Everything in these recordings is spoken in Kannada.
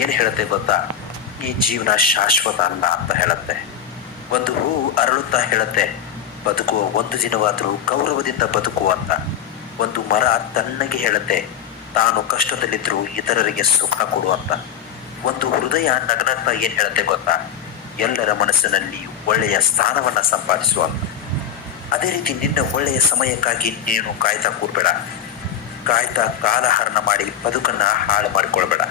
ಏನು ಹೇಳುತ್ತೆ ಗೊತ್ತಾ? ಈ ಜೀವನ ಶಾಶ್ವತ ಅಲ್ಲ ಅಂತ ಹೇಳುತ್ತೆ. ಒಂದು ಹೂವು ಅರಳುತ್ತಾ ಹೇಳುತ್ತೆ, ಬದುಕುವ ಒಂದು ದಿನವಾದರೂ ಗೌರವದಿಂದ ಬದುಕು ಅಂತ. ಒಂದು ಮರ ತಣ್ಣಗೆ ಹೇಳುತ್ತೆ, ತಾನು ಕಷ್ಟದಲ್ಲಿದ್ದರೂ ಇತರರಿಗೆ ಸುಖ ಕೊಡು ಅಂತ. ಒಂದು ಹೃದಯ ನಗನಗ್ತಾ ಏನ್ ಹೇಳುತ್ತೆ ಗೊತ್ತಾ? ಎಲ್ಲರ ಮನಸ್ಸಿನಲ್ಲಿ ಒಳ್ಳೆಯ ಸ್ಥಾನವನ್ನ ಸಂಪಾದಿಸುವ ಅಂತ. ಅದೇ ರೀತಿ ನಿನ್ನ ಒಳ್ಳೆಯ ಸಮಯಕ್ಕಾಗಿ ನೀನು ಕಾಯ್ತಾ ಕೂರ್ಬೇಡ. ಕಾಯ್ತಾ ಕಾಲಹರಣ ಮಾಡಿ ಬದುಕನ್ನ ಹಾಳು ಮಾಡಿಕೊಳ್ಬೇಡ.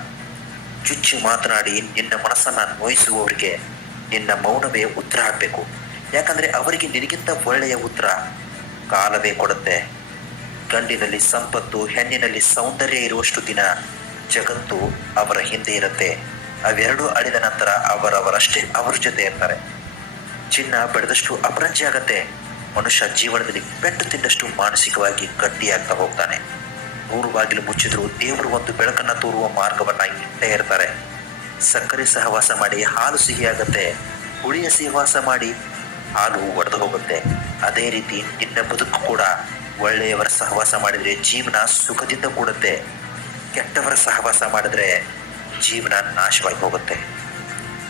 ಚುಚ್ಚಿ ಮಾತನಾಡಿ ನಿನ್ನ ಮನಸ್ಸನ್ನ ನೋಯಿಸುವವರಿಗೆ ನಿನ್ನ ಮೌನವೇ ಉತ್ತರ ಆಗ್ಬೇಕು. ಯಾಕಂದ್ರೆ ಅವರಿಗೆ ನಿನಗಿಂತ ಒಳ್ಳೆಯ ಉತ್ತರ ಕಾಲವೇ ಕೊಡುತ್ತೆ. ಗಂಡಿನಲ್ಲಿ ಸಂಪತ್ತು, ಹೆಣ್ಣಿನಲ್ಲಿ ಸೌಂದರ್ಯ ಇರುವಷ್ಟು ದಿನ ಜಗತ್ತು ಅವರ ಹಿಂದೆ ಇರುತ್ತೆ. ಅವೆರಡೂ ಅಳಿದ ನಂತರ ಅವರವರಷ್ಟೇ ಅವರ ಜೊತೆ ಇರ್ತಾರೆ. ಚಿನ್ನ ಬೆಳೆದಷ್ಟು ಅಪರಂಜಿ ಆಗತ್ತೆ. ಮನುಷ್ಯ ಜೀವನದಲ್ಲಿ ಪೆಟ್ಟು ತಿಂದಷ್ಟು ಮಾನಸಿಕವಾಗಿ ಗಟ್ಟಿಯಾಗ್ತಾ ಹೋಗ್ತಾನೆ. 100 ಬಾಗಿಲು ಮುಚ್ಚಿದ್ರು ದೇವರು ಒಂದು ಬೆಳಕನ್ನ ತೋರುವ ಮಾರ್ಗವನ್ನ ಇಟ್ಟೇ ಇರ್ತಾರೆ. ಸಕ್ಕರೆ ಸಹವಾಸ ಮಾಡಿ ಹಾಲು ಸಿಹಿಯಾಗತ್ತೆ, ಹುಳಿಯ ಸಹವಾಸ ಮಾಡಿ ಹಾಲು ಒಡೆದು ಹೋಗುತ್ತೆ. ಅದೇ ರೀತಿ ನಿನ್ನ ಬದುಕು ಕೂಡ ಒಳ್ಳೆಯವರ ಸಹವಾಸ ಮಾಡಿದ್ರೆ ಜೀವನ ಸುಖದಿಂದ ಕೂಡುತ್ತೆ. ಕೆಟ್ಟವರ ಸಹವಾಸ ಮಾಡಿದ್ರೆ ಜೀವನ ನಾಶವಾಗಿ ಹೋಗುತ್ತೆ.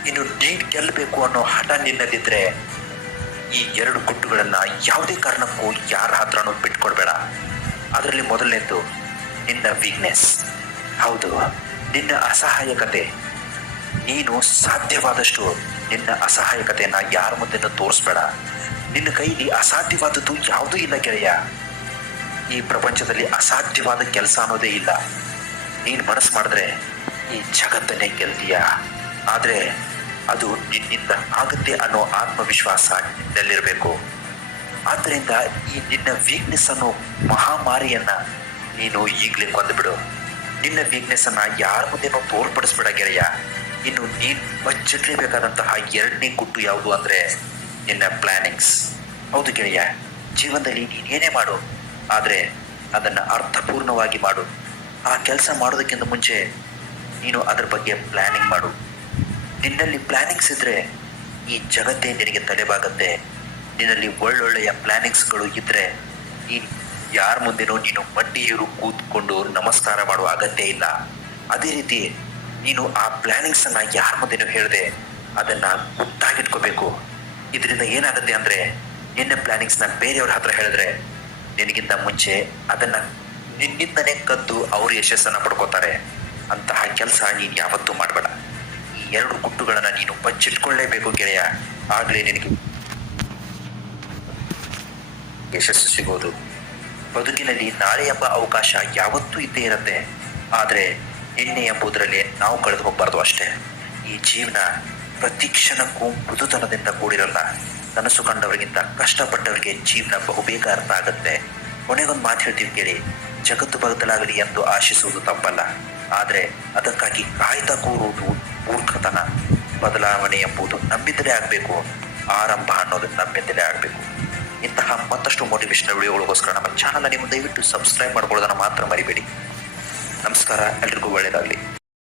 ಇನ್ನು ನೀನು ಗೆಲ್ಲಬೇಕು ಅನ್ನೋ ಹಠ ನಿನ್ನಲ್ಲಿದ್ರೆ ಈ 2 ಗುಟ್ಟುಗಳನ್ನ ಯಾವುದೇ ಕಾರಣಕ್ಕೂ ಯಾರ ಹತ್ರನೂ ಬಿಟ್ಕೊಡ್ಬೇಡ. ಅದರಲ್ಲಿ ಮೊದಲನೇದು ನಿನ್ನ ವೀಕ್ನೆಸ್. ಹೌದು, ನಿನ್ನ ಅಸಹಾಯಕತೆ. ನೀನು ಸಾಧ್ಯವಾದಷ್ಟು ನಿನ್ನ ಅಸಹಾಯಕತೆಯನ್ನ ಯಾರ ಮುಂದೆನೂ ತೋರಿಸ್ಬೇಡ. ನಿನ್ನ ಕೈಲಿ ಅಸಾಧ್ಯವಾದದ್ದು ಯಾವುದೂ ಇಲ್ಲ ಗೆಳೆಯ. ಈ ಪ್ರಪಂಚದಲ್ಲಿ ಅಸಾಧ್ಯವಾದ ಕೆಲಸ ಅನ್ನೋದೇ ಇಲ್ಲ. ನೀನು ಮನಸ್ಸು ಮಾಡಿದ್ರೆ ಈ ಜಗತ್ತನ್ನೇ ಗೆಲ್ತೀಯ. ಆದ್ರೆ ಅದು ನಿನ್ನಿಂದ ಆಗುತ್ತೆ ಅನ್ನೋ ಆತ್ಮವಿಶ್ವಾಸ ನಿನ್ನಲ್ಲಿರಬೇಕು. ಆದ್ದರಿಂದ ಈ ನಿನ್ನ ವೀಕ್ನೆಸ್ ಅನ್ನೋ ಮಹಾಮಾರಿಯನ್ನ ನೀನು ಈಗಲೇ ಕೊಂದುಬಿಡು. ನಿನ್ನ ವೀಕ್ನೆಸ್ ಅನ್ನ ಯಾರ ಮುಂದೆನೋ ತೋರ್ಪಡಿಸ್ಬೇಡ ಗೆಳೆಯ. ಇನ್ನು ನೀನು ಬಚ್ಚಿಡ್ಲೇಬೇಕಾದಂತಹ 2ನೇ ಗುಟ್ಟು ಯಾವುದು ಅಂದ್ರೆ ನಿನ್ನ ಪ್ಲಾನಿಂಗ್ಸ್. ಹೌದು ಗೆಳೆಯ, ಜೀವನದಲ್ಲಿ ನೀನೇನೇ ಮಾಡು, ಆದ್ರೆ ಅದನ್ನ ಅರ್ಥಪೂರ್ಣವಾಗಿ ಮಾಡು. ಆ ಕೆಲಸ ಮಾಡೋದಕ್ಕಿಂತ ಮುಂಚೆ ನೀನು ಅದರ ಬಗ್ಗೆ ಪ್ಲಾನಿಂಗ್ ಮಾಡು. ನಿನ್ನಲ್ಲಿ ಪ್ಲಾನಿಂಗ್ಸ್ ಇದ್ರೆ ಈ ಜಗತ್ತೇ ನಿನಗೆ ತಲೆಬಾಗತ್ತೆ. ನಿನ್ನಲ್ಲಿ ಒಳ್ಳೊಳ್ಳೆಯ ಪ್ಲಾನಿಂಗ್ಸ್ಗಳು ಇದ್ರೆ ನೀನು ಯಾರ ಮುಂದೆನೋ ನೀನು ಮಡ್ಡಿಯೂರು ಕೂತ್ಕೊಂಡು ನಮಸ್ಕಾರ ಮಾಡುವ ಅಗತ್ಯ ಇಲ್ಲ. ಅದೇ ರೀತಿ ನೀನು ಆ ಪ್ಲಾನಿಂಗ್ಸ್ ಅನ್ನ ಯಾರ ಮುಂದೆನೋ ಹೇಳಿದೆ ಅದನ್ನ ಗುಟ್ಟಾಗಿಟ್ಕೋಬೇಕು. ಇದರಿಂದ ಏನಾಗುತ್ತೆ ಅಂದ್ರೆ ನಿನ್ನ ಪ್ಲಾನಿಂಗ್ಸ್ನ ಬೇರೆಯವ್ರ ಹತ್ರ ಹೇಳಿದ್ರೆ ನಿನಗಿಂತ ಮುಂಚೆ ಅದನ್ನ ನಿನ್ನಿಂದನೇ ಕದ್ದು ಅವರು ಯಶಸ್ಸನ್ನ ಪಡ್ಕೋತಾರೆ. ಅಂತಹ ಕೆಲಸ ನೀನು ಯಾವತ್ತೂ ಮಾಡಬೇಡ. ಈ 2 ಗುಟ್ಟುಗಳನ್ನ ನೀನು ಬಚ್ಚಿಟ್ಕೊಳ್ಳೇಬೇಕು ಗೆಳೆಯ. ಆಗ್ಲೇ ನಿನಗೆ ಯಶಸ್ಸು ಸಿಗೋದು. ಬದುಕಿನಲ್ಲಿ ನಾಳೆ ಎಂಬ ಅವಕಾಶ ಯಾವತ್ತೂ ಇದ್ದೇ ಇರುತ್ತೆ. ಆದ್ರೆ ನಿನ್ನೆ ಎಂಬುದರಲ್ಲಿ ನಾವು ಕಳೆದು ಹೋಗ್ಬಾರ್ದು ಅಷ್ಟೇ. ಈ ಜೀವನ ಪ್ರತಿ ಕ್ಷಣಕ್ಕೂ ಮೃದುತನದಿಂದ ಕೂಡಿರಲ್ಲ. ಕನಸು ಕಂಡವರಿಗಿಂತ ಕಷ್ಟಪಟ್ಟವರಿಗೆ ಜೀವನ ಬಹುಬೇಗ ಅರ್ಥ ಆಗುತ್ತೆ. ಕೊನೆಗೊಂದು ಮಾತು ಹೇಳ್ತೀವಿ ಕೇಳಿ, ಜಗತ್ತು ಬದಲಾಗಲಿ ಎಂದು ಆಶಿಸುವುದು ತಪ್ಪಲ್ಲ, ಆದರೆ ಅದಕ್ಕಾಗಿ ಕಾಯ್ತಾ ಕೂರುವುದು ಮೂರ್ಖತನ. ಬದಲಾವಣೆ ಎಂಬುದು ನಮ್ಮಿಂದಲೇ ಆಗಬೇಕು. ಆರಂಭ ಅನ್ನೋದು ನಮ್ಮಿಂದಲೇ ಆಗಬೇಕು. ಇಂತಹ ಮತ್ತಷ್ಟು ಮೋಟಿವೇಶನಲ್ ವಿಡಿಯೋಗಳಿಗೋಸ್ಕರ ನಮ್ಮ ಚಾನಲ್ ನೀವು ದಯವಿಟ್ಟು ಸಬ್ಸ್ಕ್ರೈಬ್ ಮಾಡ್ಕೊಳ್ಳೋದನ್ನು ಮಾತ್ರ ಮರಿಬೇಡಿ. ನಮಸ್ಕಾರ, ಎಲ್ರಿಗೂ ಒಳ್ಳೆಯದಾಗಲಿ.